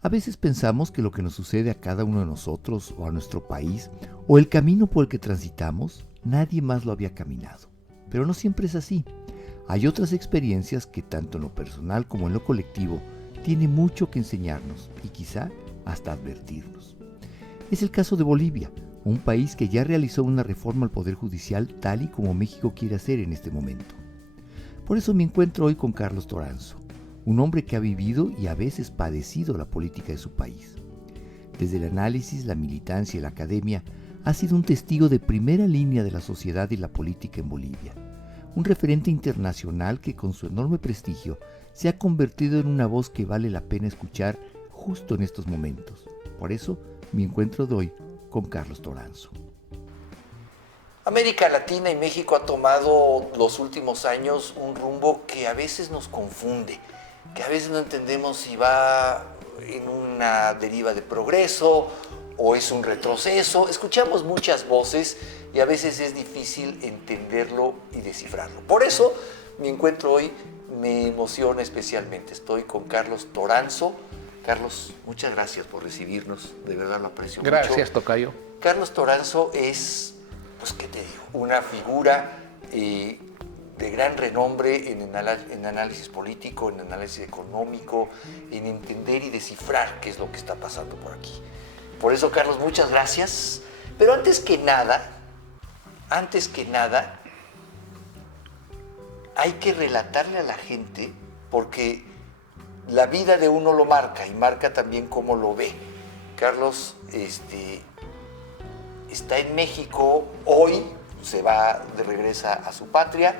A veces pensamos que lo que nos sucede a cada uno de nosotros o a nuestro país o el camino por el que transitamos, nadie más lo había caminado. Pero no siempre es así. Hay otras experiencias que tanto en lo personal como en lo colectivo tienen mucho que enseñarnos y quizá hasta advertirnos. Es el caso de Bolivia, un país que ya realizó una reforma al Poder Judicial tal y como México quiere hacer en este momento. Por eso me encuentro hoy con Carlos Toranzo, un hombre que ha vivido y a veces padecido la política de su país. Desde el análisis, la militancia y la academia, ha sido un testigo de primera línea de la sociedad y la política en Bolivia. Un referente internacional que con su enorme prestigio se ha convertido en una voz que vale la pena escuchar justo en estos momentos. Por eso, mi encuentro de hoy con Carlos Toranzo. América Latina y México ha tomado los últimos años un rumbo que a veces nos confunde, que a veces no entendemos si va en una deriva de progreso o es un retroceso. Escuchamos muchas voces y a veces es difícil entenderlo y descifrarlo. Por eso mi encuentro hoy me emociona especialmente. Estoy con Carlos Toranzo. Carlos, muchas gracias por recibirnos, de verdad lo aprecio mucho. Gracias, tocayo. Carlos Toranzo es, pues qué te digo, una figura de gran renombre en análisis político, en análisis económico, en entender y descifrar qué es lo que está pasando por aquí. Por eso, Carlos, muchas gracias. Pero antes que nada, hay que relatarle a la gente, porque la vida de uno lo marca y marca también cómo lo ve. Carlos está en México hoy, regresa a su patria,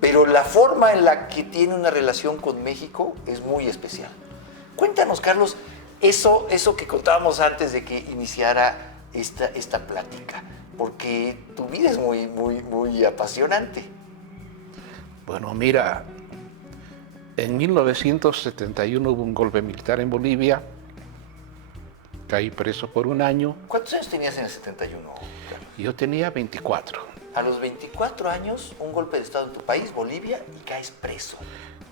pero la forma en la que tiene una relación con México es muy especial. Cuéntanos, Carlos, eso que contábamos antes de que iniciara esta plática, porque tu vida es muy apasionante. Bueno, mira, en 1971 hubo un golpe militar en Bolivia, caí preso por un año. ¿Cuántos años tenías en el 71, Carlos? Yo tenía 24. A los 24 años, un golpe de estado en tu país, Bolivia, y caes preso.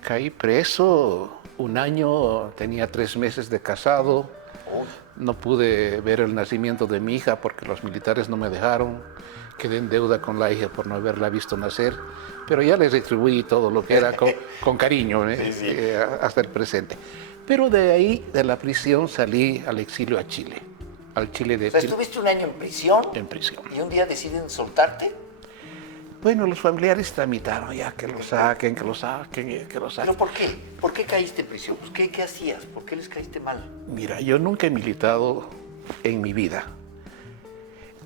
Caí preso un año, tenía 3 meses de casado. Uy. No pude ver el nacimiento de mi hija porque los militares no me dejaron. Quedé en deuda con la hija por no haberla visto nacer, pero ya les retribuí todo lo que era con cariño, Sí. hasta el presente. Pero de ahí, de la prisión, salí al exilio a Chile. Al Chile de O sea, estuviste un año en prisión. En prisión. ¿Y un día deciden soltarte? Bueno, los familiares tramitaron ya que lo saquen, que lo saquen. ¿Pero por qué? ¿Por qué caíste en prisión? Pues, ¿qué hacías? ¿Por qué les caíste mal? Mira, yo nunca he militado en mi vida.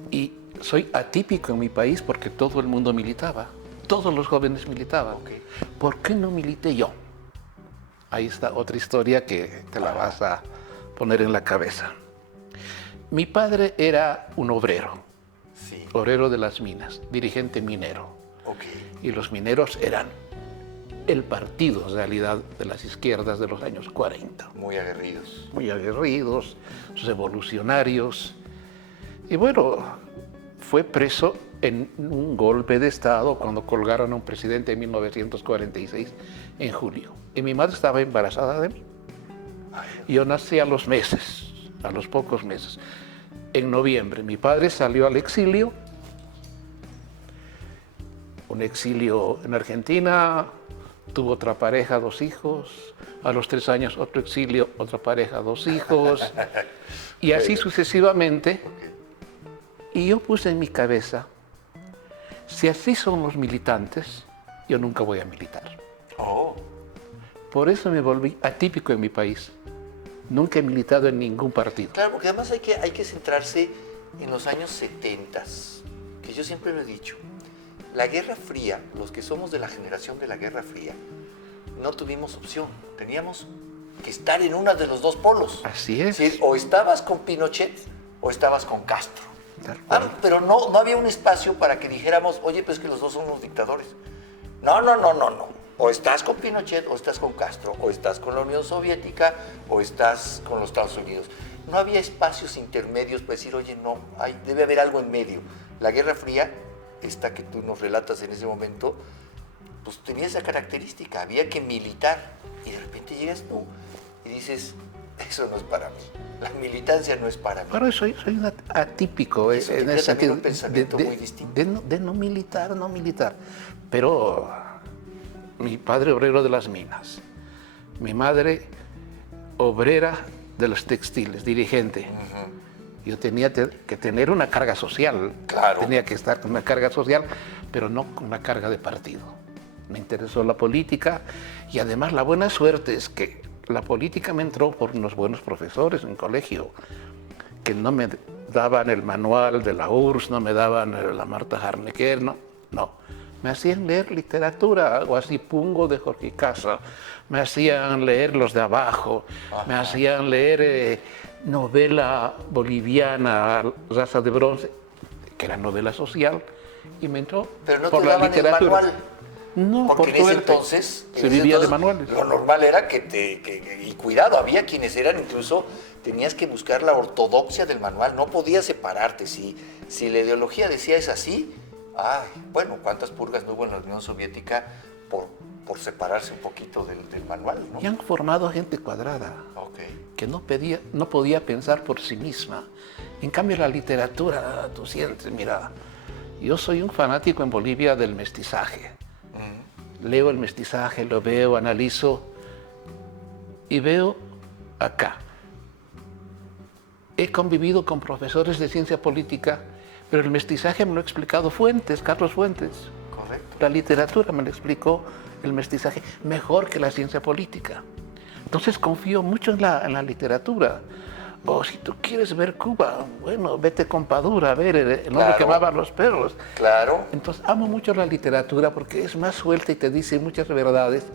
Y soy atípico en mi país porque todo el mundo militaba. Todos los jóvenes militaban. Okay. ¿Por qué no milité yo? Ahí está otra historia que te la vas a poner en la cabeza. Mi padre era un obrero. Sí. Obrero de las minas, dirigente minero. Okay. Y los mineros eran el partido, en realidad, de las izquierdas de los años 40. Muy aguerridos. Muy aguerridos, revolucionarios. Y bueno, fue preso en un golpe de Estado cuando colgaron a un presidente en 1946, en julio. Y mi madre estaba embarazada de mí. Yo nací a los pocos meses. En noviembre, mi padre salió al exilio, un exilio en Argentina, tuvo otra pareja, 2 hijos, a los 3 años otro exilio, otra pareja, 2 hijos, y así sucesivamente. Y yo puse en mi cabeza, si así son los militantes, yo nunca voy a militar. Oh. Por eso me volví atípico en mi país. Nunca he militado en ningún partido. Claro, porque además hay que centrarse en los años 70, que yo siempre lo he dicho. La Guerra Fría, los que somos de la generación de la Guerra Fría, no tuvimos opción. Teníamos que estar en uno de los dos polos. Así es. decir, o estabas con Pinochet o estabas con Castro. Pero no había un espacio para que dijéramos, oye, pues que los dos son unos dictadores. No. O estás con Pinochet o estás con Castro, o estás con la Unión Soviética o estás con los Estados Unidos. No había espacios intermedios para decir, oye, no, debe haber algo en medio. La Guerra Fría, esta que tú nos relatas en ese momento, pues tenía esa característica, había que militar. Y de repente llegas tú y dices, eso no es para mí. La militancia no es para mí. Pero soy un atípico Eso en tendría ese también sentido. un pensamiento muy distinto. De no militar. Pero mi padre obrero de las minas, mi madre obrera de los textiles, dirigente. Yo tenía que tener una carga social. Claro. Tenía que estar con una carga social, pero no con una carga de partido. Me interesó la política y además la buena suerte es que la política me entró por unos buenos profesores en colegio que no me daban el manual de la URSS, no me daban la Marta Harnecker, no. Me hacían leer literatura, Guasipungo de Jorge Casa, me hacían leer Los de Abajo, me hacían leer novela boliviana, Raza de Bronce, que era novela social, y me entró Pero no por te la daban literatura. el manual. No, Porque por en ese suerte, entonces se vivía de manuales. Lo normal era y cuidado, había quienes eran incluso, tenías que buscar la ortodoxia del manual, no podías separarte. Si la ideología decía es así, bueno, cuántas purgas no hubo en la Unión Soviética por separarse un poquito del manual, ¿no? Y han formado gente cuadrada, que no podía pensar por sí misma. En cambio, la literatura, tú sientes, mira, yo soy un fanático en Bolivia del mestizaje. Leo el mestizaje, lo veo, analizo y veo acá. He convivido con profesores de ciencia política, pero el mestizaje me lo ha explicado Fuentes, Carlos Fuentes. Correcto. La literatura me lo explicó el mestizaje mejor que la ciencia política. Entonces confío mucho en la literatura. O si tú quieres ver Cuba, bueno, vete con Padura a ver el hombre que amaba a los perros. Claro. Entonces amo mucho la literatura porque es más suelta y te dice muchas verdades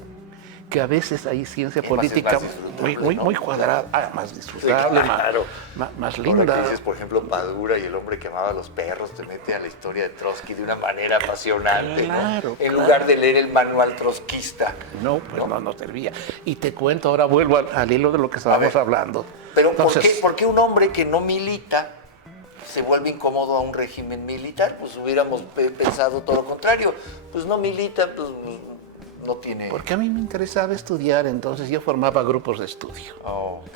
que a veces hay ciencia política muy cuadrada, más disfrutable, Sí, claro. más Ahora linda. que dices, por ejemplo, Padura y el hombre que amaba a los perros, te mete a la historia de Trotsky de una manera apasionante, Claro, ¿no? En claro. lugar de leer el manual trotskista. No, pues no servía. Y te cuento, ahora vuelvo al hilo de lo que estábamos hablando. Pero Entonces, ¿por qué un hombre que no milita se vuelve incómodo a un régimen militar? Pues hubiéramos pensado todo lo contrario. Pues no milita, pues no tiene... Porque a mí me interesaba estudiar, entonces yo formaba grupos de estudio.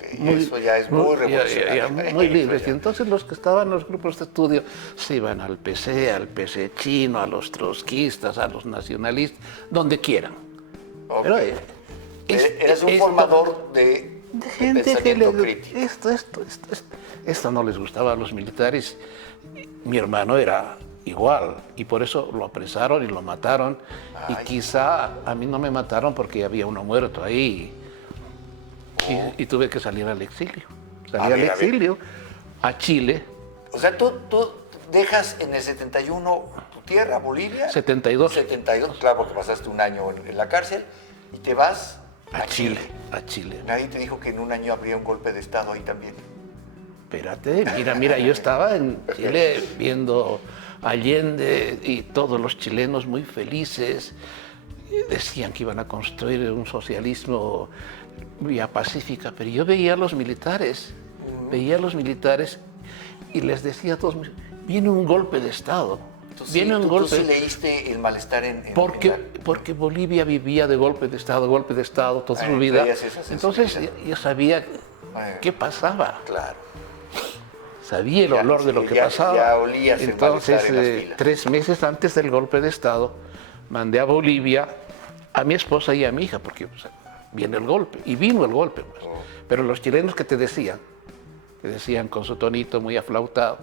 Eso ya es muy revolucionario. Muy libres. Y entonces los que estaban en los grupos de estudio se iban al PC chino, a los trotskistas, a los nacionalistas, donde quieran. Pero, eres un formador de gente que pensamiento crítico. Esto no les gustaba a los militares. Mi hermano era igual y por eso lo apresaron y lo mataron. Y quizá a mí no me mataron porque había uno muerto ahí y tuve que salir al exilio. A Chile. O sea, tú dejas en el 71 tu tierra, Bolivia. 72. 72, claro, porque pasaste un año en la cárcel y te vas a Chile. A Chile. Nadie te dijo que en un año habría un golpe de Estado ahí también. Espérate, mira, yo estaba en Chile viendo Allende y todos los chilenos muy felices. Decían que iban a construir un socialismo vía pacífica, pero yo veía a los militares, y les decía a todos, viene un golpe de Estado. Entonces, ¿tú sí leíste el malestar porque Bolivia vivía de golpe de Estado toda su vida. Entonces yo sabía qué pasaba. Claro. Sabía el olor de lo que pasaba. Ya olías el Entonces, malestar en las filas. 3 meses antes del golpe de Estado, mandé a Bolivia a mi esposa y a mi hija, porque viene el golpe, y vino el golpe. Pues. Pero los chilenos que te decían con su tonito muy aflautado,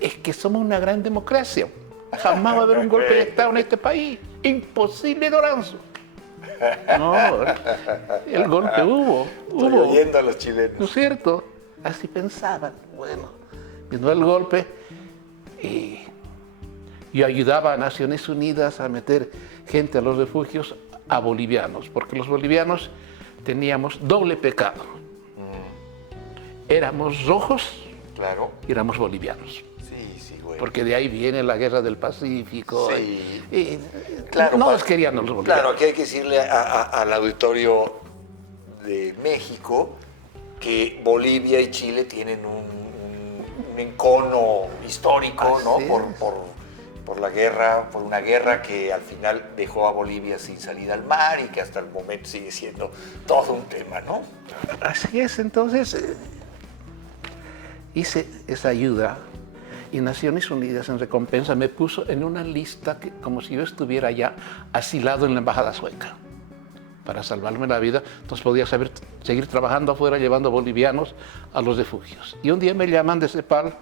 es que somos una gran democracia. Jamás va a haber un golpe de Estado en este país. Imposible, Doranzo. No, el golpe hubo. Estoy oyendo a los chilenos. ¿No es cierto? Así pensaban. Bueno, vino el golpe y yo ayudaba a Naciones Unidas a meter gente a los refugios a bolivianos, porque los bolivianos teníamos doble pecado. Éramos rojos y éramos bolivianos. Porque de ahí viene la guerra del Pacífico. Sí. Y claro, no nos querían los bolivianos. Claro, aquí hay que decirle al auditorio de México que Bolivia y Chile tienen un encono histórico, ¿no? por la guerra, por una guerra que al final dejó a Bolivia sin salida al mar y que hasta el momento sigue siendo todo un tema, ¿no? Así es, entonces hice esa ayuda y Naciones Unidas en recompensa me puso en una lista como si yo estuviera ya asilado en la embajada sueca para salvarme la vida. Entonces podía seguir trabajando afuera llevando bolivianos a los refugios. Y un día me llaman de CEPAL.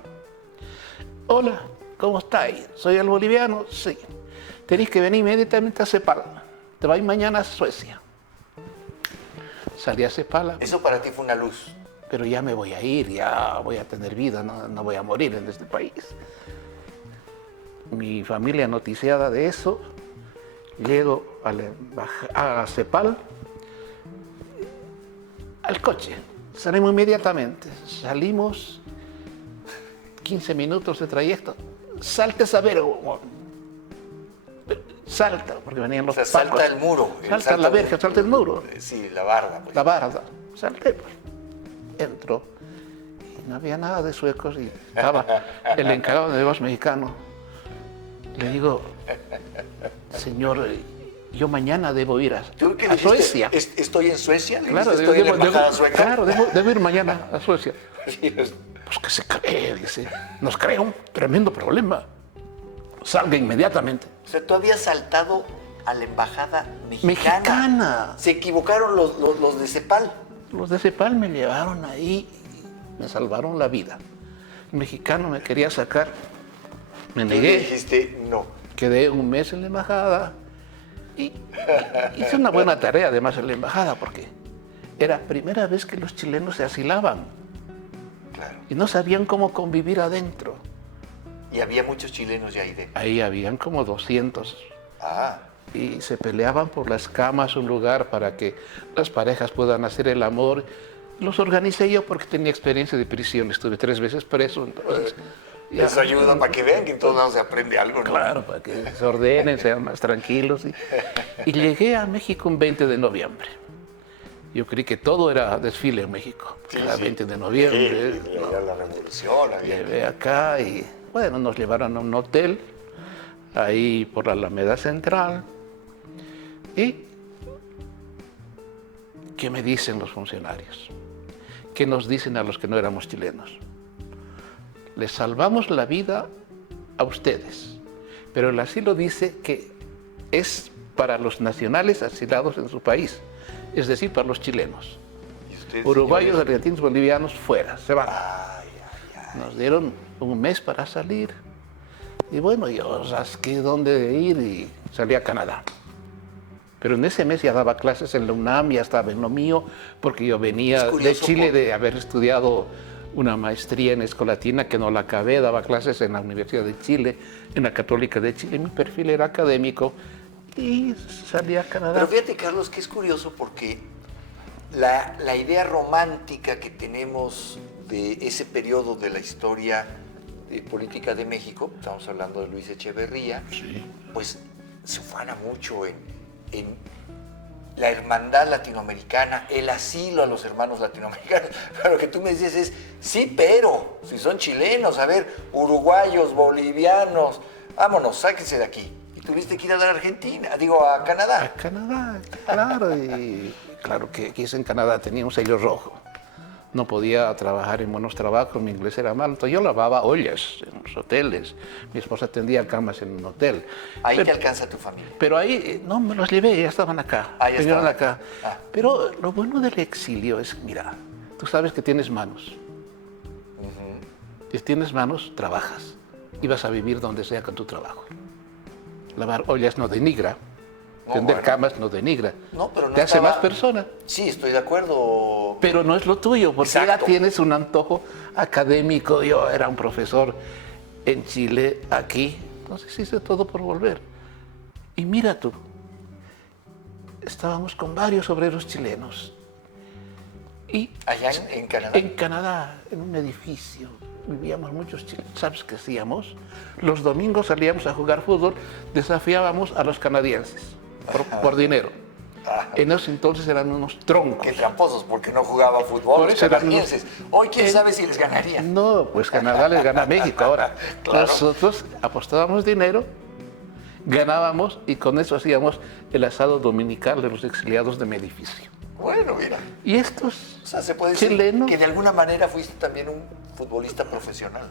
Hola, ¿cómo estáis? ¿Soy el boliviano? Sí. Tenéis que venir inmediatamente a CEPAL. Te vais mañana a Suecia. Salí a CEPAL. Eso para ti fue una luz. Pero ya me voy a ir, ya voy a tener vida, no voy a morir en este país. Mi familia noticiada de eso, llego a CEPAL, al coche, salimos inmediatamente, salimos 15 minutos de trayecto, salta esa verga, salta, porque venían los pacos. Salta el muro. Salta la verja, salta el muro. Sí, la barda. Pues. La barda, salté pues. Entro y no había nada de suecos y estaba el encargado de negocios mexicano. Le digo, señor, yo mañana debo ir a Suecia. ¿Estoy en Suecia? Claro, ¿Estoy en la embajada sueca? Claro, debo ir mañana a Suecia. Pues que se cree, dice, nos crea un tremendo problema. Salga inmediatamente. O sea, tú habías saltado a la embajada mexicana. Se equivocaron los de CEPAL. Los de CEPAL me llevaron ahí, me salvaron la vida. El mexicano me quería sacar, me negué. Y dijiste no. Quedé un mes en la embajada y hice una buena tarea además en la embajada porque era la primera vez que los chilenos se asilaban. Claro. Y no sabían cómo convivir adentro. Y había muchos chilenos ya ahí dentro. Ahí habían como 200. Ah. Y se peleaban por las camas, un lugar para que las parejas puedan hacer el amor. Los organicé yo porque tenía experiencia de prisión, estuve 3 veces preso. Entonces, eso ayuda para que vean que en todos lados se aprende algo, ¿no? Claro, para que se ordenen, sean más tranquilos. Y llegué a México un 20 de noviembre. Yo creí que todo era desfile en México. Sí, era 20 de noviembre. Sí, era la revolución. Llegué acá y, bueno, nos llevaron a un hotel, ahí por la Alameda Central. ¿Y qué me dicen los funcionarios? ¿Qué nos dicen a los que no éramos chilenos? Les salvamos la vida a ustedes, pero el asilo dice que es para los nacionales asilados en su país, es decir, para los chilenos. Uruguayos, señores, argentinos, bolivianos, fuera, se van. Nos dieron un mes para salir. Y bueno, yo rasqué dónde ir y salí a Canadá. Pero en ese mes ya daba clases en la UNAM, ya estaba en lo mío, porque yo venía de Chile de haber estudiado una maestría en escolatina que no la acabé, daba clases en la Universidad de Chile, en la Católica de Chile, mi perfil era académico y salí a Canadá. Pero fíjate, Carlos, que es curioso porque la idea romántica que tenemos de ese periodo de la historia política de México, estamos hablando de Luis Echeverría, sí, pues se ufana mucho en la hermandad latinoamericana, el asilo a los hermanos latinoamericanos. Pero lo que tú me dices es, sí, pero si son chilenos, a ver, uruguayos, bolivianos, vámonos, sáquense de aquí. Y tuviste que ir a la Argentina, digo, a Canadá. A Canadá, claro, y claro que aquí en Canadá tenía un sello rojo. No podía trabajar en buenos trabajos, mi inglés era malo. Entonces yo lavaba ollas en los hoteles. Mi esposa tendía camas en un hotel. Ahí te alcanza tu familia. Pero ahí, no, me los llevé, ya estaban acá. Ya estaban acá. Ah. Pero lo bueno del exilio es, mira, tú sabes que tienes manos. Si tienes manos, trabajas. Y vas a vivir donde sea con tu trabajo. Lavar ollas no denigra. Tender camas no denigra. No, pero no te hace más persona. Sí, estoy de acuerdo. Pero no es lo tuyo, porque ya tienes un antojo académico. Yo era un profesor en Chile, aquí. Entonces hice todo por volver. Y mira tú, estábamos con varios obreros chilenos. Y ¿allá en Canadá? En Canadá, en un edificio. Vivíamos muchos chilenos. ¿Sabes qué hacíamos? Los domingos salíamos a jugar fútbol, desafiábamos a los canadienses por dinero. En ese entonces eran unos troncos. Qué tramposos, porque no jugaba fútbol Por los eso eran canadienses. Hoy quién sabe si les ganarían. No, pues Canadá les gana a México ahora. Claro. Nosotros apostábamos dinero, ganábamos y con eso hacíamos el asado dominical de los exiliados de mi edificio. Bueno, mira. Y estos O sea, se puede decir chilenos, que de alguna manera fuiste también un futbolista profesional.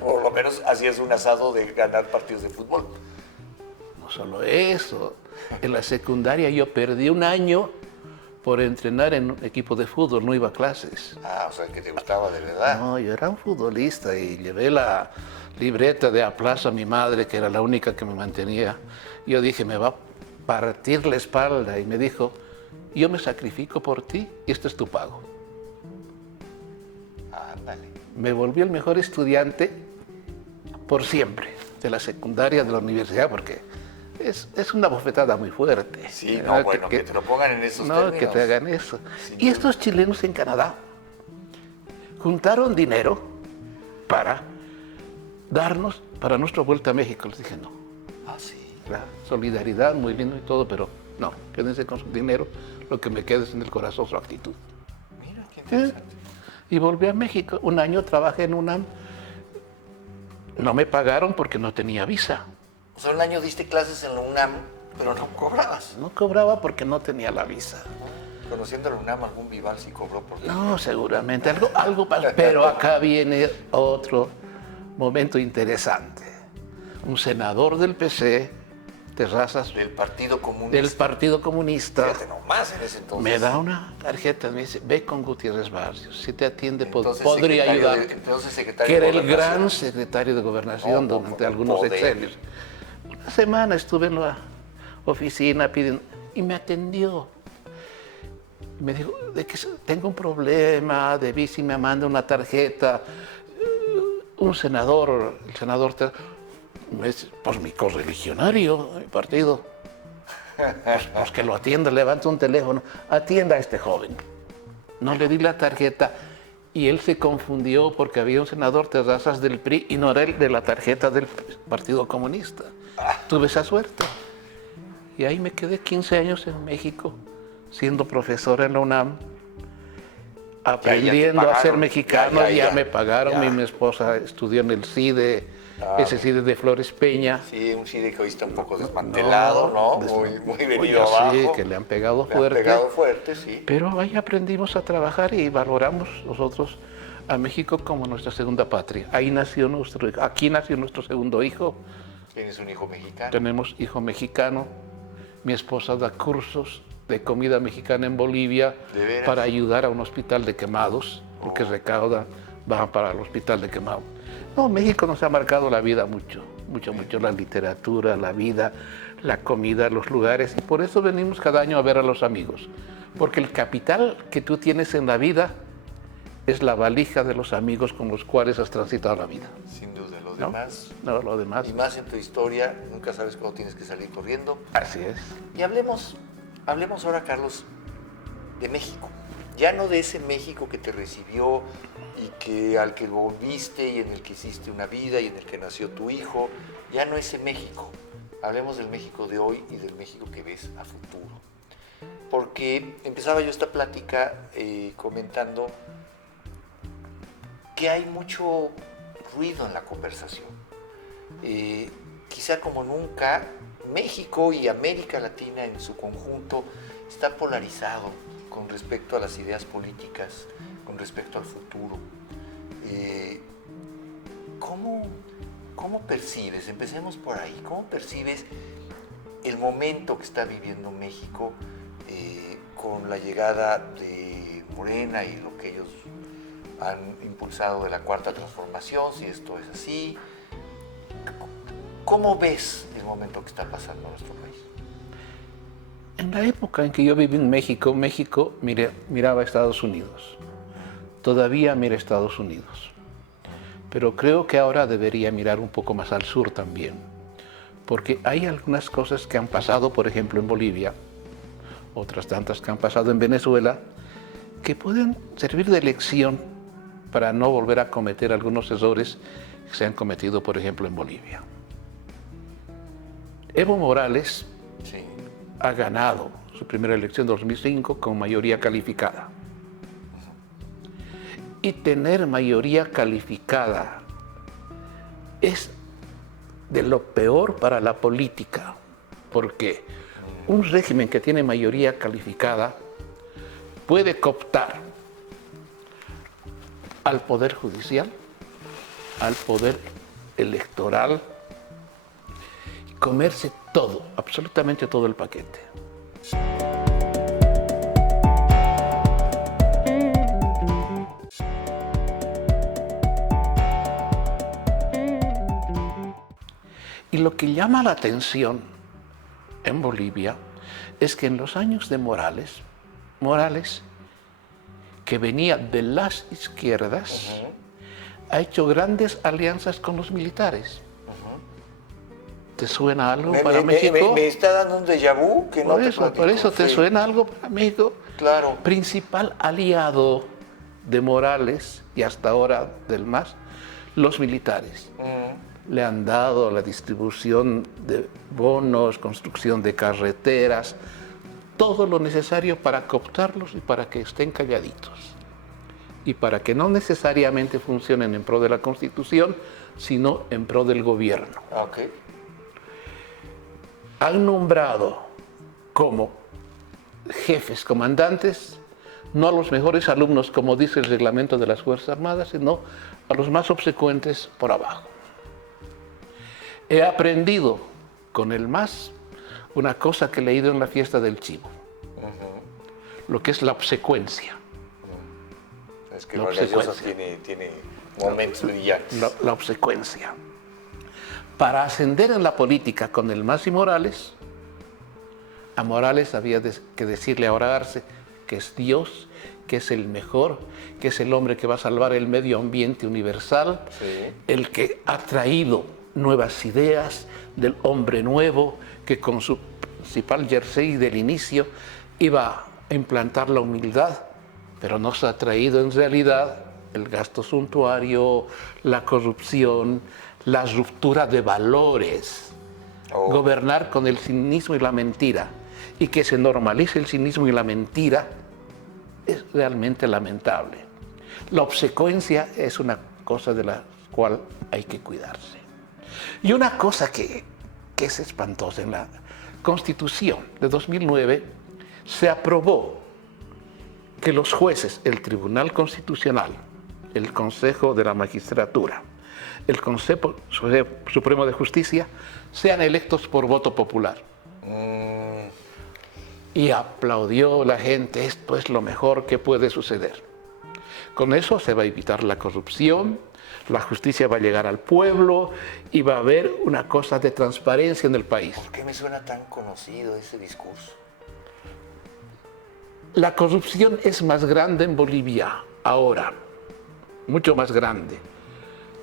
Por lo menos hacías un asado de ganar partidos de fútbol. no solo eso, en la secundaria yo perdí un año por entrenar en un equipo de fútbol, no iba a clases. Ah, o sea, que te gustaba de verdad. No, yo era un futbolista y llevé la libreta de aplazo a mi madre, que era la única que me mantenía. Yo dije, me va a partir la espalda, y me dijo, yo me sacrifico por ti y este es tu pago. Ándale. Me volví el mejor estudiante por siempre, de la secundaria, de la universidad, porque es una bofetada muy fuerte. Sí, ¿verdad? no, bueno, que te lo pongan en esos No, términos. que te hagan eso. Sin Y duda. estos chilenos en Canadá juntaron dinero para darnos para nuestra vuelta a México. Les dije, no, Ah, sí. la solidaridad, muy lindo y todo, pero no, quédense con su dinero, lo que me quede es en el corazón su actitud. Mira, qué ¿Sí? interesante. Y volví a México. Un año trabajé en UNAM. No me pagaron porque no tenía visa. O sea, un año diste clases en la UNAM, pero no cobrabas. No cobraba porque no tenía la visa. Conociendo a la UNAM, algún Vival sí cobró por ti. No, seguramente, algo pasó. Pero acá viene otro momento interesante. Un senador del PC, Terrazas, Del Partido Comunista. del Partido Comunista, Fíjate nomás en ese entonces. me da una tarjeta, me dice, ve con Gutiérrez Barrios, si te atiende Entonces, podría secretario ayudar. entonces secretario Que era de el Gobernación. gran secretario de Gobernación No, durante con algunos poder. sexenios. Una semana estuve en la oficina pidiendo, y me atendió. Me dijo, tengo un problema de visa y me manda una tarjeta. Un senador, el senador, pues mi correligionario, mi partido, pues que lo atienda, levanta un teléfono, atienda a este joven. No le di la tarjeta y él se confundió porque había un senador Terrazas del PRI y no era el de la tarjeta del Partido Comunista. Tuve esa suerte. Y ahí me quedé 15 años en México, siendo profesor en la UNAM, aprendiendo a ser pagaron. mexicano, ya me pagaron, ya. mi esposa estudió en el CIDE, ese CIDE de Flores Peña. Sí, un CIDE que hoy está un poco desmantelado, ¿no? Muy venido Oye, abajo. sí, que le han pegado Le han fuerte. pegado fuerte, sí. Pero ahí aprendimos a trabajar y valoramos nosotros a México como nuestra segunda patria. Ahí nació aquí nació nuestro segundo hijo. Tienes un hijo mexicano. Tenemos hijo mexicano. Mi esposa da cursos de comida mexicana en Bolivia ¿De veras? para ayudar a un hospital de quemados, porque recauda, va para el hospital de quemados. No, México nos ha marcado la vida mucho, mucho, la literatura, la vida, la comida, los lugares, y por eso venimos cada año a ver a los amigos, porque el capital que tú tienes en la vida es la valija de los amigos con los cuales has transitado la vida. Sin duda, lo ¿No? demás. No, lo demás. Y más en tu historia, nunca sabes cuándo tienes que salir corriendo. Así es. Y hablemos ahora, Carlos, de México. Ya no de ese México que te recibió y al que volviste y en el que hiciste una vida y en el que nació tu hijo. Ya no ese México. Hablemos del México de hoy y del México que ves a futuro. Porque empezaba yo esta plática comentando que hay mucho ruido en la conversación. Quizá como nunca, México y América Latina en su conjunto está polarizado con respecto a las ideas políticas, con respecto al futuro. ¿Cómo percibes, empecemos por ahí, cómo percibes el momento que está viviendo México con la llegada de Morena y lo que ellos han impulsado de la Cuarta Transformación, si esto es así? ¿Cómo ves el momento que está pasando en nuestro país? En la época en que yo viví en México, miraba a Estados Unidos. Todavía mira a Estados Unidos. Pero creo que ahora debería mirar un poco más al sur también. Porque hay algunas cosas que han pasado, por ejemplo, en Bolivia, otras tantas que han pasado en Venezuela, que pueden servir de lección para no volver a cometer algunos errores que se han cometido, por ejemplo, en Bolivia. Evo Morales Sí. ha ganado su primera elección de 2005 con mayoría calificada. Y tener mayoría calificada es de lo peor para la política, porque un régimen que tiene mayoría calificada puede cooptar al Poder Judicial, al Poder Electoral, y comerse todo, absolutamente todo el paquete. Y lo que llama la atención en Bolivia es que en los años de Morales, que venía de las izquierdas, ha hecho grandes alianzas con los militares. ¿Te suena algo para México? Me está dando un déjà vu que no te platico. Por eso, ¿te suena algo para México? Claro. Principal aliado de Morales y hasta ahora del MAS, los militares. Le han dado la distribución de bonos, construcción de carreteras, todo lo necesario para cooptarlos y para que estén calladitos. Y para que no necesariamente funcionen en pro de la Constitución, sino en pro del gobierno. Okay. Han nombrado como jefes, comandantes, no a los mejores alumnos, como dice el reglamento de las Fuerzas Armadas, sino a los más obsecuentes por abajo. He aprendido con el MAS una cosa que he leído en la fiesta del chivo, lo que es la obsecuencia. Es que Vargas Llosa tiene momentos brillantes. La obsecuencia. Para ascender en la política con el MAS y Morales, a Morales había que decirle a Arce que es Dios, que es el mejor, que es el hombre que va a salvar el medio ambiente universal, el que ha traído nuevas ideas del hombre nuevo, que con su principal jersey del inicio iba a implantar la humildad, pero nos ha traído en realidad el gasto suntuario, la corrupción, la ruptura de valores, gobernar con el cinismo y la mentira, y que se normalice el cinismo y la mentira es realmente lamentable. La obsecuencia es una cosa de la cual hay que cuidarse. Y una cosa que es espantosa, en la Constitución de 2009 se aprobó que los jueces, el Tribunal Constitucional, el Consejo de la Magistratura, el Consejo Supremo de Justicia, sean electos por voto popular. Y aplaudió la gente, esto es lo mejor que puede suceder. Con eso se va a evitar la corrupción, la justicia va a llegar al pueblo y va a haber una cosa de transparencia en el país. ¿Por qué me suena tan conocido ese discurso? La corrupción es más grande en Bolivia ahora, mucho más grande.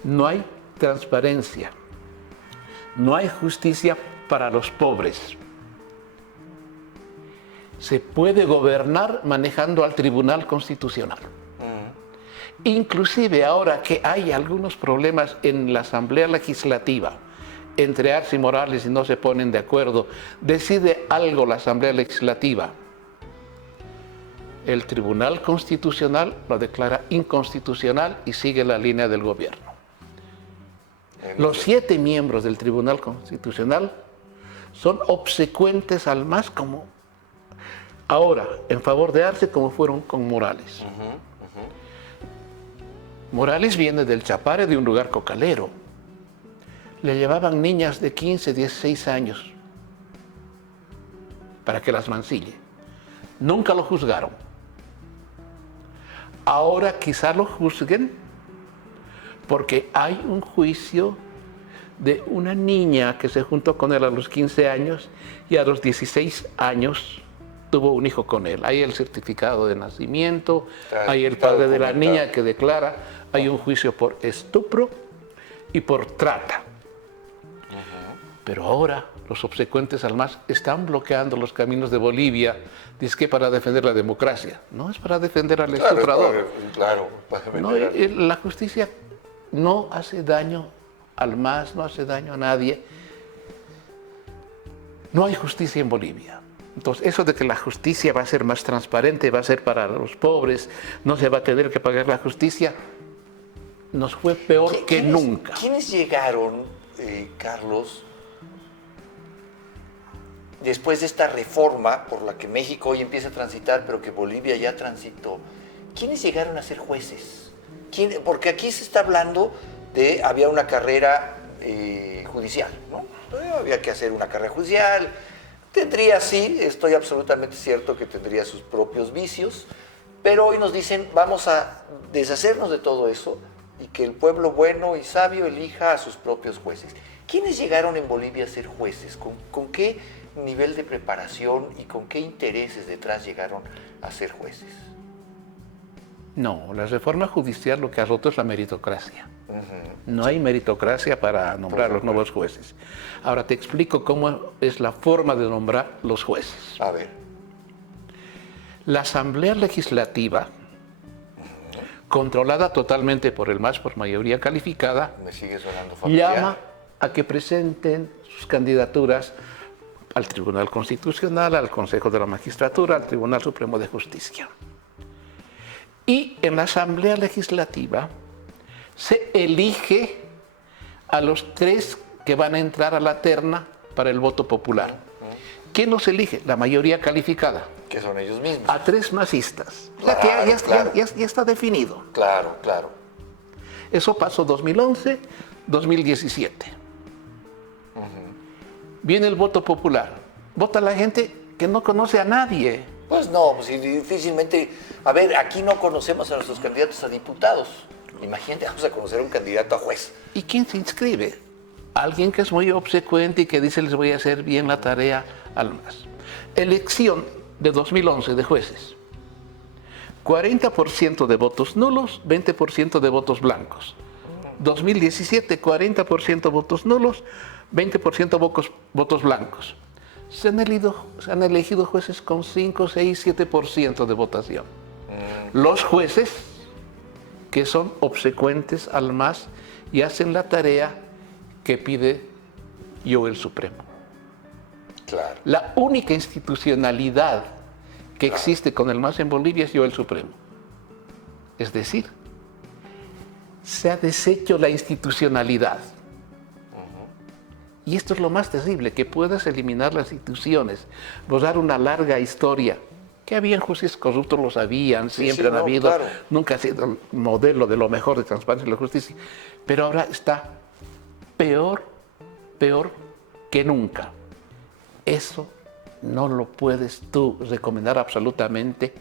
No hay transparencia, no hay justicia para los pobres. Se puede gobernar manejando al Tribunal Constitucional. Inclusive ahora que hay algunos problemas en la Asamblea Legislativa entre Arce y Morales y no se ponen de acuerdo, decide algo la Asamblea Legislativa, el Tribunal Constitucional lo declara inconstitucional y sigue la línea del gobierno. Los 7 miembros del Tribunal Constitucional son obsecuentes al MAS como ahora, en favor de Arce, como fueron con Morales. Morales viene del Chapare, de un lugar cocalero. Le llevaban niñas de 15, 16 años para que las mancille. Nunca lo juzgaron. Ahora quizá lo juzguen porque hay un juicio de una niña que se juntó con él a los 15 años y a los 16 años tuvo un hijo con él. Hay el certificado de nacimiento, hay el padre de la niña que declara, hay un juicio por estupro y por trata. Pero ahora los obsecuentes al MAS están bloqueando los caminos de Bolivia, dice que para defender la democracia. No es para defender al estuprador. No, la justicia no hace daño al MAS, no hace daño a nadie. No hay justicia en Bolivia. Entonces, eso de que la justicia va a ser más transparente, va a ser para los pobres, no se va a tener que pagar la justicia, nos fue peor que nunca. ¿Quiénes llegaron, Carlos, después de esta reforma por la que México hoy empieza a transitar, pero que Bolivia ya transitó? ¿Quiénes llegaron a ser jueces? Porque aquí se está hablando de, había una carrera judicial, ¿no? Había que hacer una carrera judicial. Tendría, sí, estoy absolutamente cierto que tendría sus propios vicios, pero hoy nos dicen, vamos a deshacernos de todo eso y que el pueblo bueno y sabio elija a sus propios jueces. ¿Quiénes llegaron en Bolivia a ser jueces? ¿Con qué nivel de preparación y con qué intereses detrás llegaron a ser jueces? No, la reforma judicial lo que ha roto es la meritocracia. No hay meritocracia para nombrar los nuevos jueces. Ahora te explico cómo es la forma de nombrar los jueces. A ver. La Asamblea Legislativa, controlada totalmente por el MAS por mayoría calificada, Me sigue sonando familiar. llama a que presenten sus candidaturas al Tribunal Constitucional, al Consejo de la Magistratura, al Tribunal Supremo de Justicia. Y en la Asamblea Legislativa se elige a los 3 que van a entrar a la terna para el voto popular. ¿Quién los elige? La mayoría calificada. Que son ellos mismos. A 3 masistas. Claro, O sea que claro. ya está definido. Claro, claro. Eso pasó 2011, 2017. Viene el voto popular. Vota la gente que no conoce a nadie. Pues no, pues difícilmente. A ver, aquí no conocemos a nuestros candidatos a diputados. Imagínate, vamos a conocer a un candidato a juez. ¿Y quién se inscribe? Alguien que es muy obsecuente y que dice les voy a hacer bien la tarea al MAS. Elección de 2011 de jueces. 40% de votos nulos, 20% de votos blancos. 2017, 40% votos nulos, 20% votos blancos. Se han elegido jueces con 5, 6, 7% de votación. Los jueces que son obsecuentes al MAS y hacen la tarea que pide yo el Supremo. Claro. La única institucionalidad que existe con el MAS en Bolivia es yo el Supremo. Es decir, se ha deshecho la institucionalidad. Y esto es lo más terrible, que puedas eliminar las instituciones, borrar una larga historia. Que habían jueces corruptos, los habían, siempre han habido, claro. Nunca ha sido el modelo de lo mejor de transparencia y la justicia. Pero ahora está peor que nunca. Eso no lo puedes tú recomendar absolutamente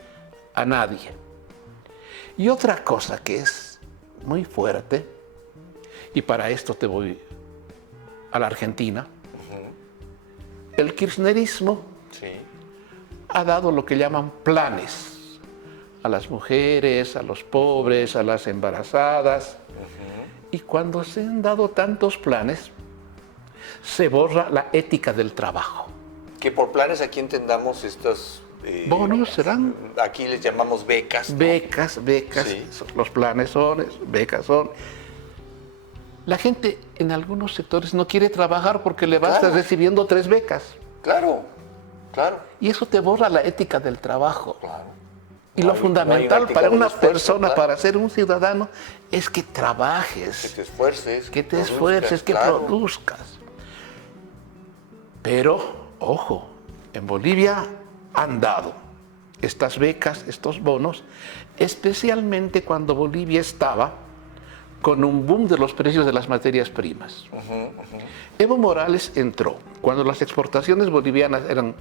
a nadie. Y otra cosa que es muy fuerte, y para esto te voy a la Argentina, el kirchnerismo ha dado lo que llaman planes a las mujeres, a los pobres, a las embarazadas. Y cuando se han dado tantos planes, se borra la ética del trabajo. Que por planes aquí entendamos estos... bonos serán. Aquí les llamamos becas, ¿no? Becas. Sí. Los planes son, becas son. La gente en algunos sectores no quiere trabajar porque le va a estar recibiendo 3 becas. Claro. Y eso te borra la ética del trabajo. Claro. Y lo fundamental para una persona, claro, para ser un ciudadano, es que trabajes. Que te esfuerces. Que te esfuerces, que produzcas. Pero, ojo, en Bolivia han dado estas becas, estos bonos, especialmente cuando Bolivia estaba con un boom de los precios de las materias primas. Evo Morales entró cuando las exportaciones bolivianas eran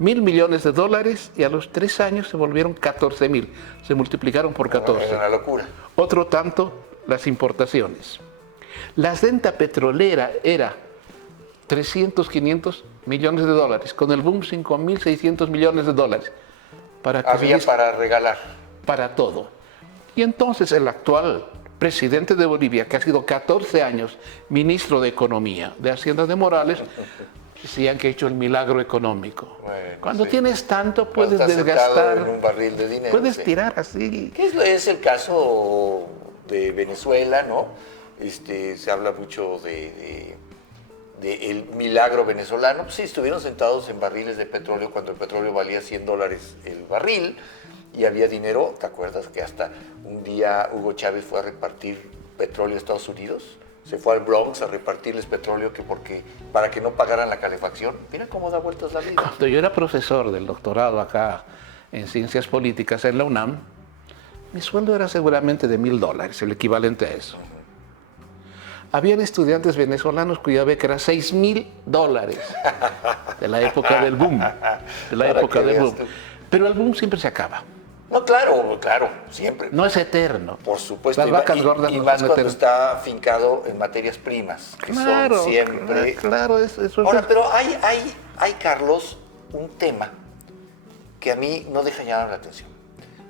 1.000 millones de dólares y a los 3 años se volvieron 14.000, se multiplicaron por 14. Era una locura. Otro tanto las importaciones. La renta petrolera era 300, 500 millones de dólares, con el boom 5.600 millones de dólares. Había para regalar. Para todo. Y entonces el actual presidente de Bolivia, que ha sido 14 años ministro de Economía, de Hacienda de Morales, decían que ha hecho el milagro económico. Bueno, Cuando tienes tanto, puedes desgastar. En un barril de dinero. Puedes tirar así. ¿Qué es el caso de Venezuela, no? Se habla mucho de del milagro venezolano. Pues sí, estuvieron sentados en barriles de petróleo cuando el petróleo valía $100 el barril y había dinero. ¿Te acuerdas que hasta un día Hugo Chávez fue a repartir petróleo a Estados Unidos? Se fue al Bronx a repartirles petróleo para que no pagaran la calefacción. Mira cómo da vueltas la vida. Cuando yo era profesor del doctorado acá en Ciencias Políticas en la UNAM, mi sueldo era seguramente de $1,000, el equivalente a eso. Habían estudiantes venezolanos cuya beca era $6,000 de la época del boom. Pero el boom siempre se acaba. No, claro, siempre. No es eterno. Por supuesto. Las vacas gordas y no más son cuando eternas. está afincado en materias primas, que son siempre... Claro, eso Ahora, es... pero hay, Carlos, un tema que a mí no deja llamar la atención.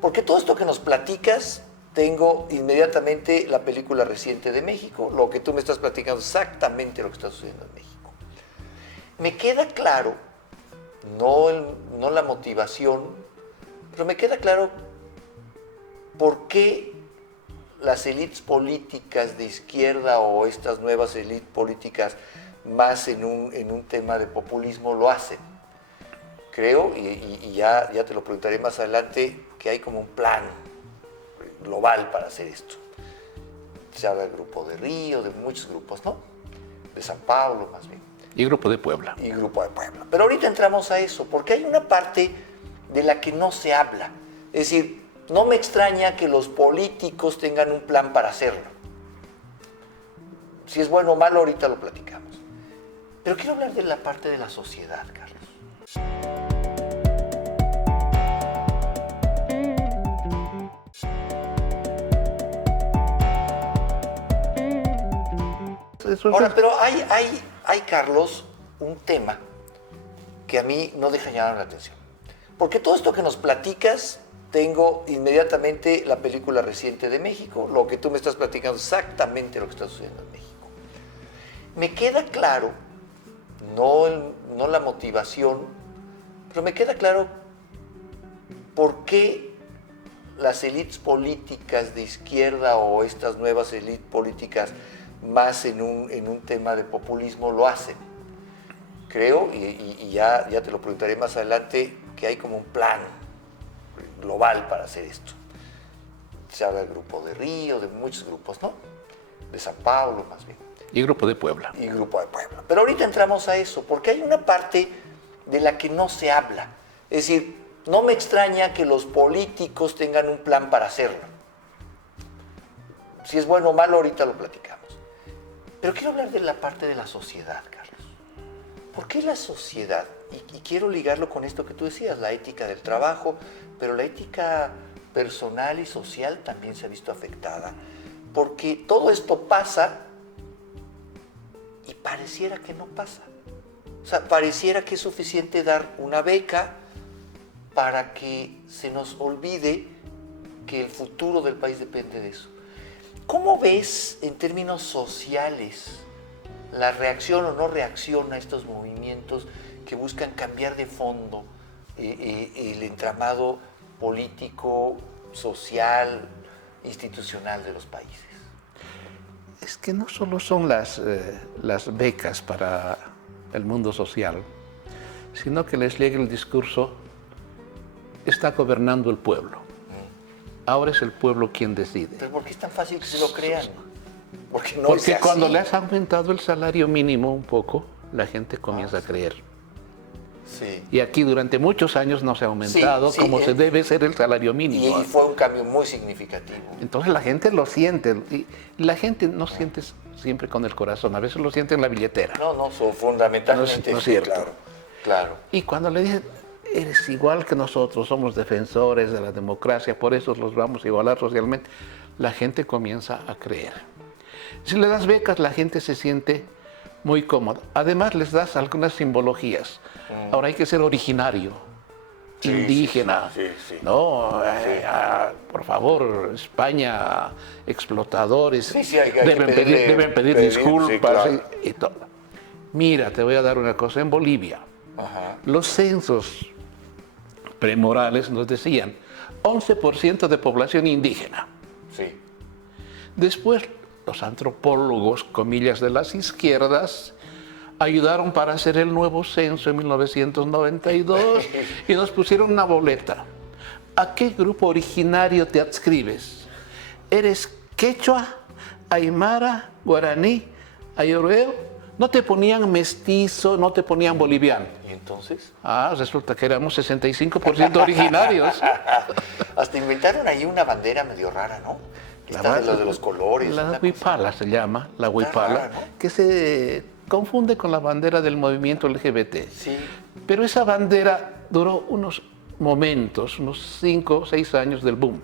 Porque todo esto que nos platicas, tengo inmediatamente la película reciente de México, lo que tú me estás platicando, exactamente lo que está sucediendo en México. Me queda claro, no la motivación, pero me queda claro por qué las élites políticas de izquierda o estas nuevas élites políticas más en un tema de populismo lo hacen. Creo, y ya te lo preguntaré más adelante, que hay como un plan global para hacer esto. Se habla del Grupo de Río, de muchos grupos, ¿no? De San Pablo, más bien. Y Grupo de Puebla. Y Grupo de Puebla. Pero ahorita entramos a eso, porque hay una parte de la que no se habla. Es decir, no me extraña que los políticos tengan un plan para hacerlo. Si es bueno o malo, ahorita lo platicamos. Pero quiero hablar de la parte de la sociedad, Carlos. Ahora, pero hay, Carlos, un tema que a mí no deja llamar la atención. Porque todo esto que nos platicas, tengo inmediatamente la película reciente de México, lo que tú me estás platicando, exactamente lo que está sucediendo en México. Me queda claro, no la motivación, pero me queda claro por qué las élites políticas de izquierda o estas nuevas élites políticas más en un tema de populismo lo hacen. Creo, y ya te lo preguntaré más adelante, que hay como un plan global para hacer esto. Se habla del Grupo de Río, de muchos grupos, ¿no? De San Pablo, más bien. Y Grupo de Puebla. Y Grupo de Puebla. Pero ahorita entramos a eso, porque hay una parte de la que no se habla. Es decir, no me extraña que los políticos tengan un plan para hacerlo. Si es bueno o malo, ahorita lo platicamos. Pero quiero hablar de la parte de la sociedad, Carlos. ¿Por qué la sociedad? Y quiero ligarlo con esto que tú decías, la ética del trabajo, pero la ética personal y social también se ha visto afectada. Porque todo esto pasa y pareciera que no pasa. O sea, pareciera que es suficiente dar una beca para que se nos olvide que el futuro del país depende de eso. ¿Cómo ves en términos sociales la reacción o no reacción a estos movimientos que buscan cambiar de fondo el entramado político, social, institucional de los países? Es que no solo son las becas para el mundo social, sino que les llega el discurso, está gobernando el pueblo. Ahora es el pueblo quien decide. ¿Pero por qué es tan fácil que se lo crean? Porque cuando le has aumentado el salario mínimo un poco, la gente comienza a creer. Sí. Y aquí durante muchos años no se ha aumentado como se debe ser el salario mínimo. Y fue un cambio muy significativo. Entonces la gente lo siente. Y la gente no siente siempre con el corazón, a veces lo siente en la billetera. No, fundamentalmente. No es cierto. Claro. Y cuando le dicen, eres igual que nosotros, somos defensores de la democracia, por eso los vamos a igualar socialmente, la gente comienza a creer. Si le das becas, la gente se siente muy cómoda. Además, les das algunas simbologías. Ahora hay que ser originario, indígena. Sí. No, por favor, España, explotadores, deben pedir disculpas. Sí, claro. Y todo. Mira, te voy a dar una cosa. En Bolivia, los censos premorales nos decían 11% de población indígena. Sí. Después, los antropólogos, comillas, de las izquierdas, ayudaron para hacer el nuevo censo en 1992 y nos pusieron una boleta. ¿A qué grupo originario te adscribes? ¿Eres quechua, aymara, guaraní, ayoreo? No te ponían mestizo, no te ponían boliviano. ¿Y entonces? Resulta que éramos 65% originarios. Hasta inventaron ahí una bandera medio rara, ¿no? Esta de los colores. La huipala se llama, la huipala, rara, ¿no? que se confunde con la bandera del movimiento LGBT. Sí. Pero esa bandera duró unos momentos, unos 5 o 6 años del boom.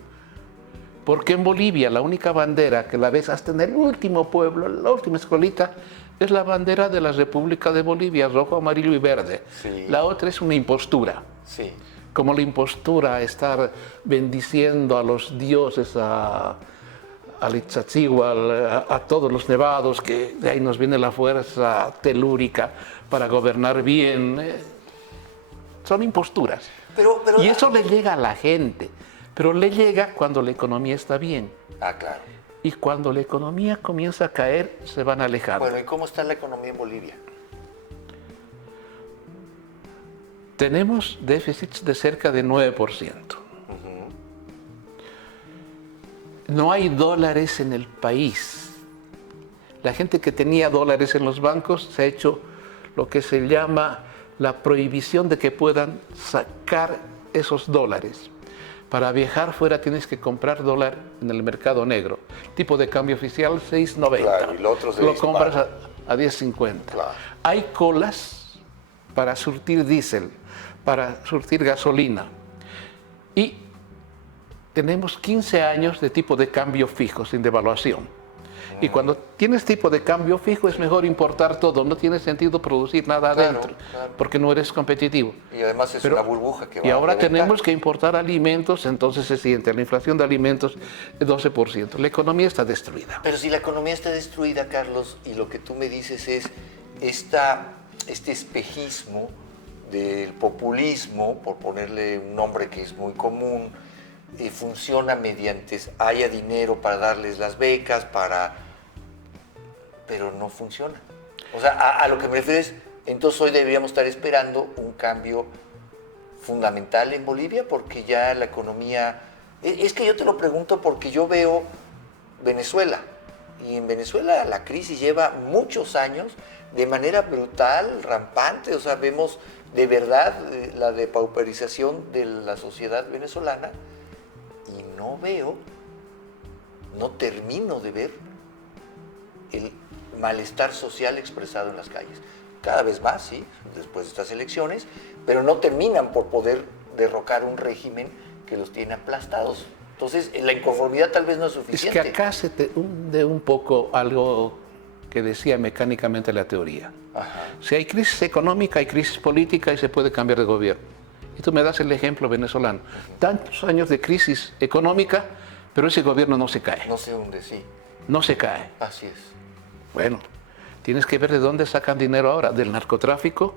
Porque en Bolivia la única bandera que la ves hasta en el último pueblo, la última escuelita, es la bandera de la República de Bolivia, rojo, amarillo y verde. Sí. La otra es una impostura. Sí. Como la impostura, estar bendiciendo a los dioses, al Itzatzíhuatl, a todos los nevados, que de ahí nos viene la fuerza telúrica para gobernar bien. Son imposturas. Y eso le llega a la gente, pero le llega cuando la economía está bien. Claro. Y cuando la economía comienza a caer, se van alejando. Bueno, ¿y cómo está la economía en Bolivia? Tenemos déficits de cerca de 9%. No hay dólares en el país. La gente que tenía dólares en los bancos se ha hecho lo que se llama la prohibición de que puedan sacar esos dólares. Para viajar fuera tienes que comprar dólar en el mercado negro. Tipo de cambio oficial 6.90. Claro, y lo otro se lo dispara. compras a 10.50. Claro. Hay colas para surtir diésel, para surtir gasolina. Y tenemos 15 años de tipo de cambio fijo, sin devaluación. Y cuando tienes tipo de cambio fijo es mejor importar todo, no tiene sentido producir nada adentro, porque no eres competitivo. Y además es una burbuja que va Y ahora a reventar. tenemos que importar alimentos, entonces se siente la inflación de alimentos es 12%. La economía está destruida. Pero si la economía está destruida, Carlos, y lo que tú me dices es este espejismo del populismo, por ponerle un nombre que es muy común, funciona mediante haya dinero para darles las becas, pero no funciona. O sea, a lo que me refiero es, entonces hoy deberíamos estar esperando un cambio fundamental en Bolivia, porque ya la economía... Es que yo te lo pregunto porque yo veo Venezuela, y en Venezuela la crisis lleva muchos años de manera brutal, rampante, o sea, vemos de verdad la depauperización de la sociedad venezolana, y no termino de ver el malestar social expresado en las calles. Cada vez más, sí, después de estas elecciones, pero no terminan por poder derrocar un régimen que los tiene aplastados. Entonces, la inconformidad tal vez no es suficiente. Es que acá se te hunde un poco algo que decía mecánicamente la teoría. Ajá. Si hay crisis económica, hay crisis política y se puede cambiar de gobierno. Y tú me das el ejemplo venezolano. Tantos años de crisis económica, pero ese gobierno no se cae. No se hunde, sí. No se cae. Así es. Bueno, tienes que ver de dónde sacan dinero ahora. Del narcotráfico,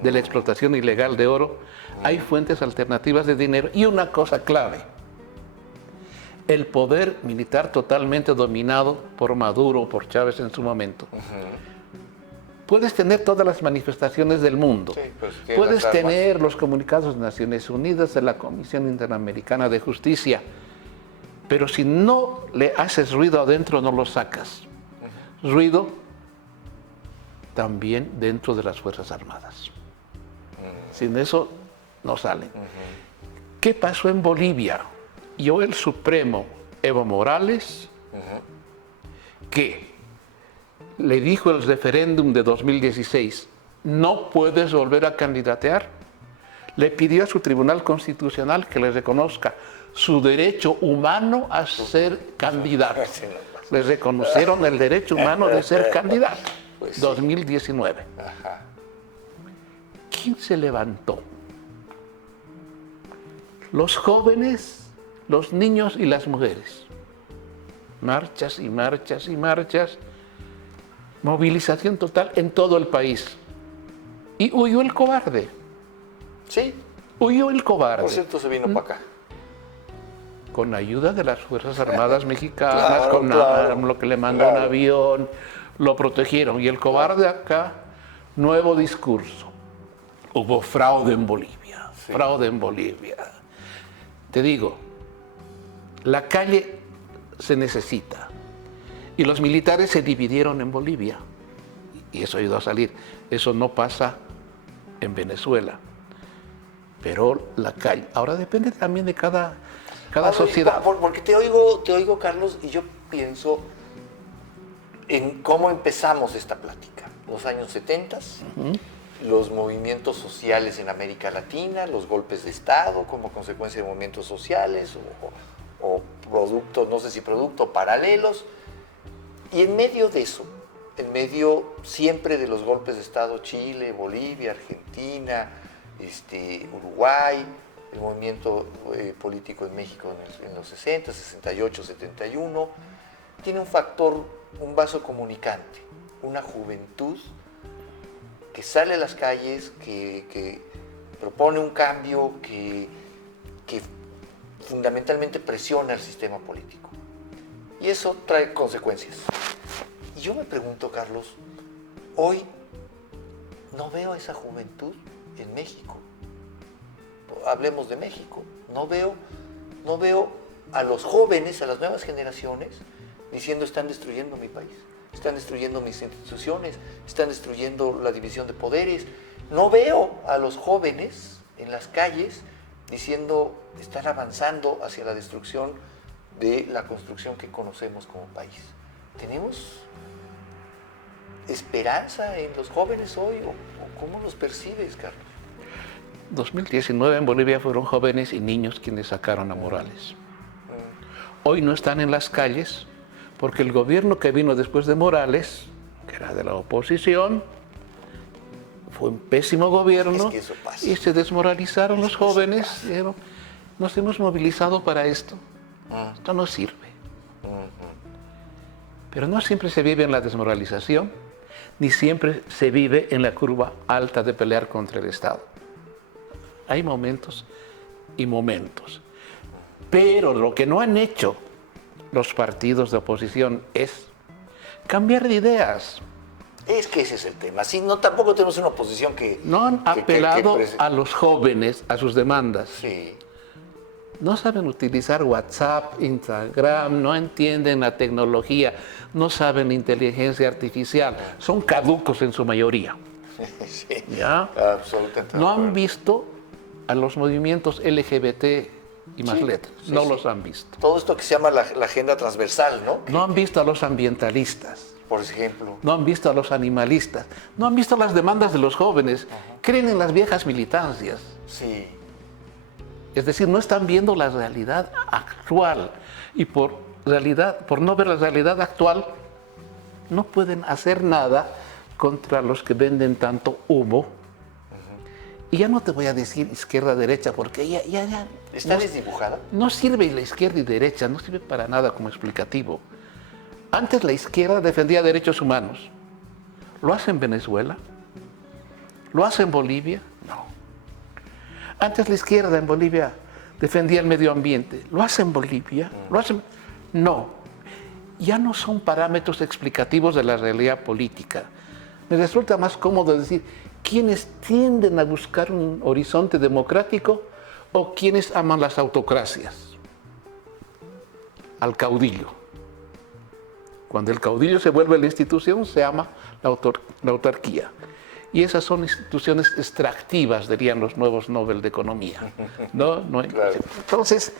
de la explotación ilegal de oro. Hay fuentes alternativas de dinero. Y una cosa clave. El poder militar totalmente dominado por Maduro, por Chávez en su momento. Puedes tener todas las manifestaciones del mundo. Sí, pues, puedes tener los comunicados de Naciones Unidas, de la Comisión Interamericana de Justicia, pero si no le haces ruido adentro, no lo sacas. Ruido también dentro de las Fuerzas Armadas. Sin eso no salen. ¿Qué pasó en Bolivia? Yo, el Supremo, Evo Morales, que le dijo el referéndum de 2016, no puedes volver a candidatear, le pidió a su Tribunal Constitucional que le reconozca su derecho humano a ser candidato. Le reconocieron el derecho humano de ser candidato. Pues sí. 2019. Ajá. ¿Quién se levantó? Los jóvenes, los niños y las mujeres. Marchas y marchas y marchas. Movilización total en todo el país. Y huyó el cobarde. Sí. Huyó el cobarde. Por cierto, se vino para acá. Con ayuda de las Fuerzas Armadas mexicanas, Claro, con claro, lo que le mandó un avión, lo protegieron. Y el cobarde acá Nuevo discurso. Hubo fraude en Bolivia. Sí. Fraude en Bolivia. Te digo, la calle se necesita. Y los militares se dividieron en Bolivia. Y eso ayudó a salir. Eso no pasa en Venezuela. Pero la calle, ahora depende también de cada sociedad. Porque te oigo, Carlos, y yo pienso en cómo empezamos esta plática. Los años 70, los movimientos sociales en América Latina, los golpes de Estado como consecuencia de movimientos sociales o productos, no sé si productos paralelos. Y en medio de eso, en medio siempre de los golpes de Estado, Chile, Bolivia, Argentina, Uruguay, el movimiento político en México en los 60, 68, 71, tiene un factor, un vaso comunicante, una juventud que sale a las calles, que propone un cambio, que fundamentalmente presiona el sistema político. Y eso trae consecuencias. Y yo me pregunto, Carlos, hoy no veo a esa juventud en México. Hablemos de México. No veo a los jóvenes, a las nuevas generaciones, diciendo están destruyendo mi país, están destruyendo mis instituciones, están destruyendo la división de poderes. No veo a los jóvenes en las calles diciendo están avanzando hacia la destrucción de la construcción que conocemos como país. ¿Tenemos esperanza en los jóvenes hoy o cómo los percibes, Carlos? 2019 en Bolivia fueron jóvenes y niños quienes sacaron a Morales. Hoy no están en las calles porque el gobierno que vino después de Morales, que era de la oposición, fue un pésimo gobierno. Es que eso pasa. Y se desmoralizaron los jóvenes. Dijeron, nos hemos movilizado para esto. Esto no sirve. Pero no siempre se vive en la desmoralización, ni siempre se vive en la curva alta de pelear contra el Estado. Hay momentos y momentos. Pero lo que no han hecho los partidos de oposición es cambiar de ideas. Es que ese es el tema. Sí, no, tampoco tenemos una oposición que... No han apelado a los jóvenes, a sus demandas. Sí. No saben utilizar WhatsApp, Instagram, no entienden la tecnología, no saben inteligencia artificial. Son caducos en su mayoría. Sí, ¿Ya? absolutamente. No han visto a los movimientos LGBT y más letras. No los han visto. Todo esto que se llama la agenda transversal, ¿no? No han visto a los ambientalistas. Por ejemplo. No han visto a los animalistas. No han visto las demandas de los jóvenes. Creen en las viejas militancias. Sí. Es decir, no están viendo la realidad actual. Y por no ver la realidad actual, no pueden hacer nada contra los que venden tanto humo. Y ya no te voy a decir izquierda-derecha, porque ya ¿Está desdibujada? No sirve la izquierda y derecha, no sirve para nada como explicativo. Antes la izquierda defendía derechos humanos. ¿Lo hace en Venezuela? ¿Lo hace en Bolivia? No. Antes la izquierda en Bolivia defendía el medio ambiente. ¿Lo hace en Bolivia? ¿Lo hace? No. Ya no son parámetros explicativos de la realidad política. Me resulta más cómodo decir quiénes tienden a buscar un horizonte democrático o quienes aman las autocracias. Al caudillo. Cuando el caudillo se vuelve la institución, se ama la autarquía. Y esas son instituciones extractivas, dirían los nuevos Nobel de Economía. ¿No? Claro. Entonces,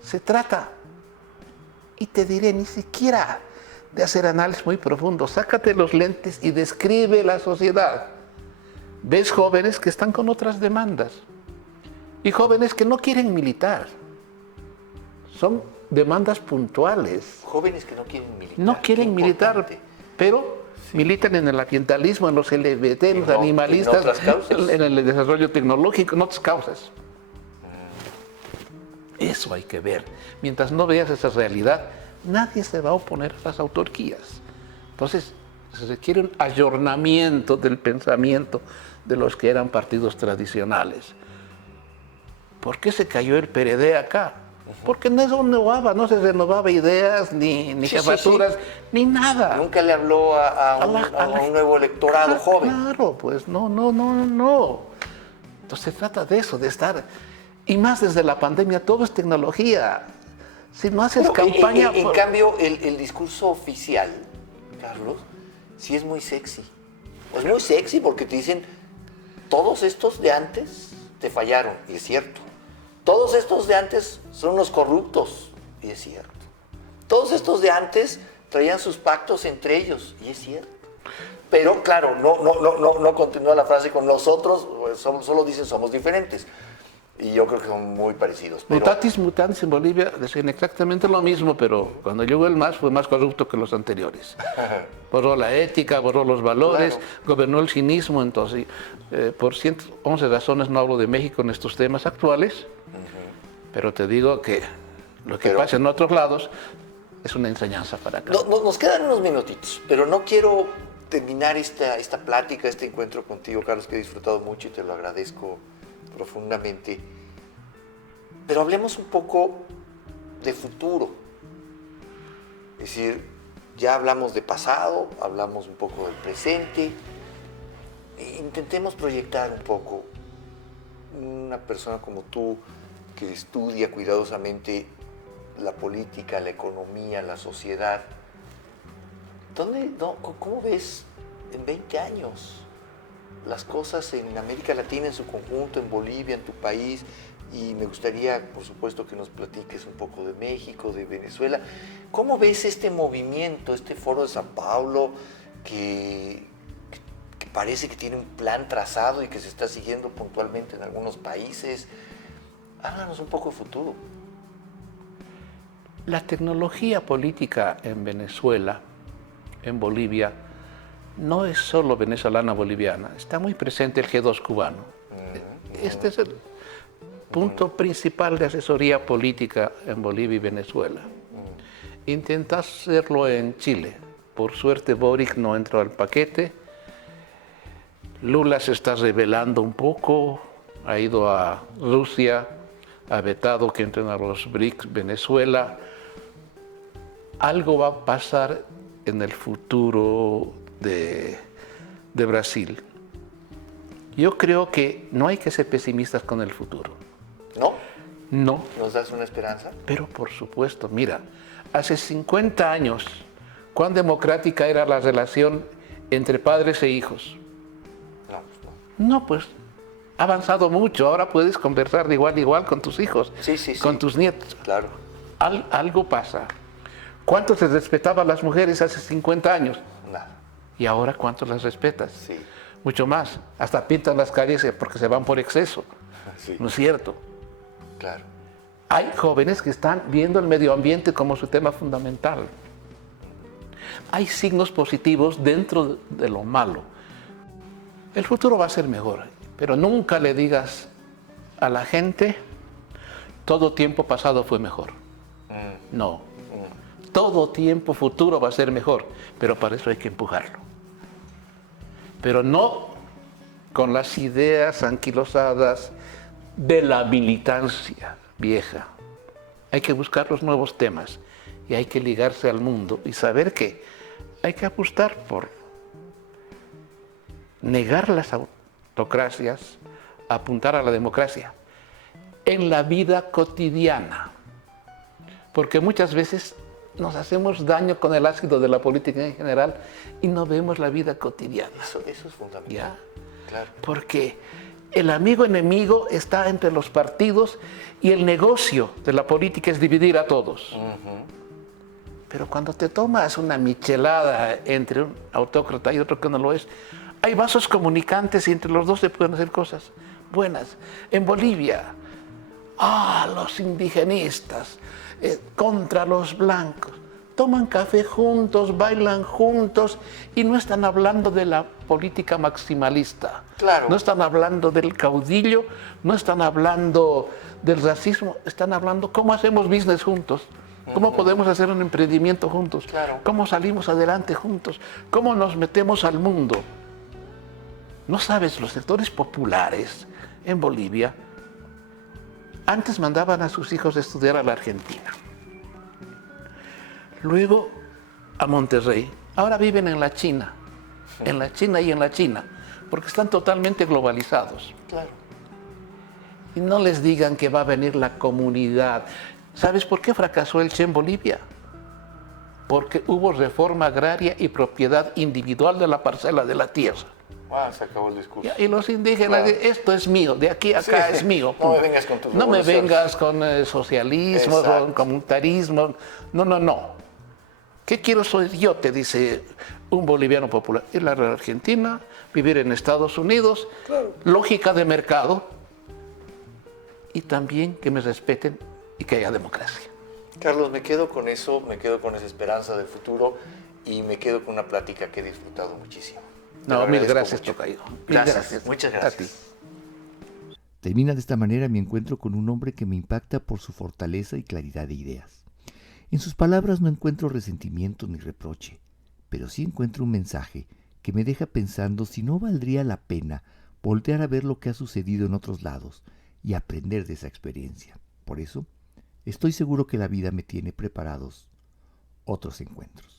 se trata, y te diré, ni siquiera de hacer análisis muy profundos. Sácate los lentes y describe la sociedad. Ves jóvenes que están con otras demandas y jóvenes que no quieren militar. Son demandas puntuales. Jóvenes que no quieren militar. No quieren militar, pero militan en el ambientalismo, en los LGBT, en los animalistas, en el desarrollo tecnológico, en otras causas. Eso hay que ver. Mientras no veas esa realidad, nadie se va a oponer a las autarquías. Entonces, se requiere un ayornamiento del pensamiento de los que eran partidos tradicionales. ¿Por qué se cayó el PRD acá? Porque no se renovaba ideas, ni Sí, jefaturas, ni nada. Nunca le habló a un nuevo electorado joven. Claro, pues no. Entonces se trata de eso, de estar, y más desde la pandemia, todo es tecnología. Si no haces campaña... En cambio, el discurso oficial, Carlos, sí es muy sexy. Es muy sexy porque te dicen, todos estos de antes te fallaron, y es cierto. Todos estos de antes son unos corruptos, y es cierto. Todos estos de antes traían sus pactos entre ellos, y es cierto. Pero claro, no continúa la frase con nosotros, pues, solo dicen somos diferentes. Y yo creo que son muy parecidos. Pero... Mutatis mutandis en Bolivia decían exactamente lo mismo, pero cuando llegó el MAS fue más corrupto que los anteriores. Borró la ética, borró los valores, claro. Gobernó el cinismo. Entonces, por 111 razones no hablo de México en estos temas actuales, pero te digo que lo que pasa en otros lados es una enseñanza para acá. Nos quedan unos minutitos, pero no quiero terminar esta plática, este encuentro contigo, Carlos, que he disfrutado mucho y te lo agradezco profundamente. Pero hablemos un poco de futuro. Es decir, ya hablamos de pasado, hablamos un poco del presente. Intentemos proyectar un poco. Una persona como tú, que estudia cuidadosamente la política, la economía, la sociedad, ¿cómo ves en 20 años las cosas en América Latina en su conjunto, en Bolivia, en tu país? Y me gustaría, por supuesto, que nos platiques un poco de México, de Venezuela. ¿Cómo ves este movimiento, este Foro de San Pablo, que parece que tiene un plan trazado y que se está siguiendo puntualmente en algunos países? Háblanos un poco de futuro. La tecnología política en Venezuela, en Bolivia, no es solo venezolana-boliviana, está muy presente el G2 cubano. Este es el punto principal de asesoría política en Bolivia y Venezuela. Intenta hacerlo en Chile. Por suerte Boric no entró al paquete. Lula se está rebelando un poco, ha ido a Rusia, ha vetado que entren a los BRICS, Venezuela. Algo va a pasar en el futuro de Brasil. Yo creo que no hay que ser pesimistas con el futuro. ¿No? No. ¿Nos das una esperanza? Pero por supuesto, mira, hace 50 años, ¿cuán democrática era la relación entre padres e hijos? No, pues ha avanzado mucho. Ahora puedes conversar de igual a igual con tus hijos, con tus nietos. Claro. Algo pasa. ¿Cuánto se respetaba a las mujeres hace 50 años? Nada. ¿Y ahora cuánto las respetas? Sí. Mucho más. Hasta pintan las calles porque se van por exceso. Sí. ¿No es cierto? Claro. Hay jóvenes que están viendo el medio ambiente como su tema fundamental. Hay signos positivos dentro de lo malo. El futuro va a ser mejor, pero nunca le digas a la gente todo tiempo pasado fue mejor. No. Todo tiempo futuro va a ser mejor, pero para eso hay que empujarlo. Pero no con las ideas anquilosadas de la militancia vieja. Hay que buscar los nuevos temas y hay que ligarse al mundo y saber que hay que apostar por negar las autocracias, apuntar a la democracia en la vida cotidiana. Porque muchas veces nos hacemos daño con el ácido de la política en general y no vemos la vida cotidiana. Eso es fundamental. ¿Ya? Claro. Porque el amigo enemigo está entre los partidos y el negocio de la política es dividir a todos. Pero cuando te tomas una michelada entre un autócrata y otro que no lo es, hay vasos comunicantes y entre los dos se pueden hacer cosas buenas. En Bolivia, los indigenistas contra los blancos. Toman café juntos, bailan juntos y no están hablando de la política maximalista. Claro. No están hablando del caudillo, no están hablando del racismo, están hablando cómo hacemos business juntos, cómo podemos hacer un emprendimiento juntos, Claro. cómo salimos adelante juntos, cómo nos metemos al mundo. No sabes, los sectores populares en Bolivia Antes mandaban a sus hijos a estudiar a la Argentina, luego a Monterrey, ahora viven en la China y en la China, porque están totalmente globalizados. Claro. Y no les digan que va a venir la comunidad. ¿Sabes por qué fracasó el Che en Bolivia? Porque hubo reforma agraria y propiedad individual de la parcela de la tierra. Ah, se acabó el discurso. Y los indígenas, Claro. esto es mío, de aquí a acá es mío. No me vengas con tus No me revoluciones. vengas con socialismo, Exacto. con comunitarismo. No, no, no. ¿Qué quiero soy yo? Te dice un boliviano popular. Ir a la Argentina, vivir en Estados Unidos, Claro. lógica de mercado y también que me respeten y que haya democracia. Carlos, me quedo con eso, me quedo con esa esperanza del futuro y me quedo con una plática que he disfrutado muchísimo. Te No, lo mil agradezco gracias, mucho. tocayo. Mil Gracias, muchas A ti. gracias. Termina de esta manera mi encuentro con un hombre que me impacta por su fortaleza y claridad de ideas. En sus palabras no encuentro resentimiento ni reproche, pero sí encuentro un mensaje que me deja pensando si no valdría la pena voltear a ver lo que ha sucedido en otros lados y aprender de esa experiencia. Por eso, estoy seguro que la vida me tiene preparados otros encuentros.